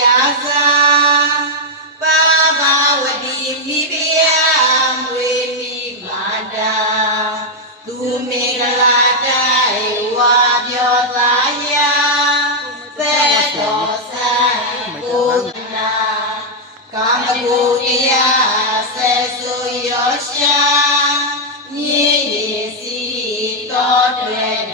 ယာသာပါပါဝတိမိဖုရားမွေမိမာတာသူမင်္ဂလာတိုင်းဝါပြောသာယာသေတော်ဆန်းကိုနာကာမဂုဏ်ရာဆေဆူရောရှာမြေရေစီတော်တွေ့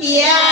Yeah.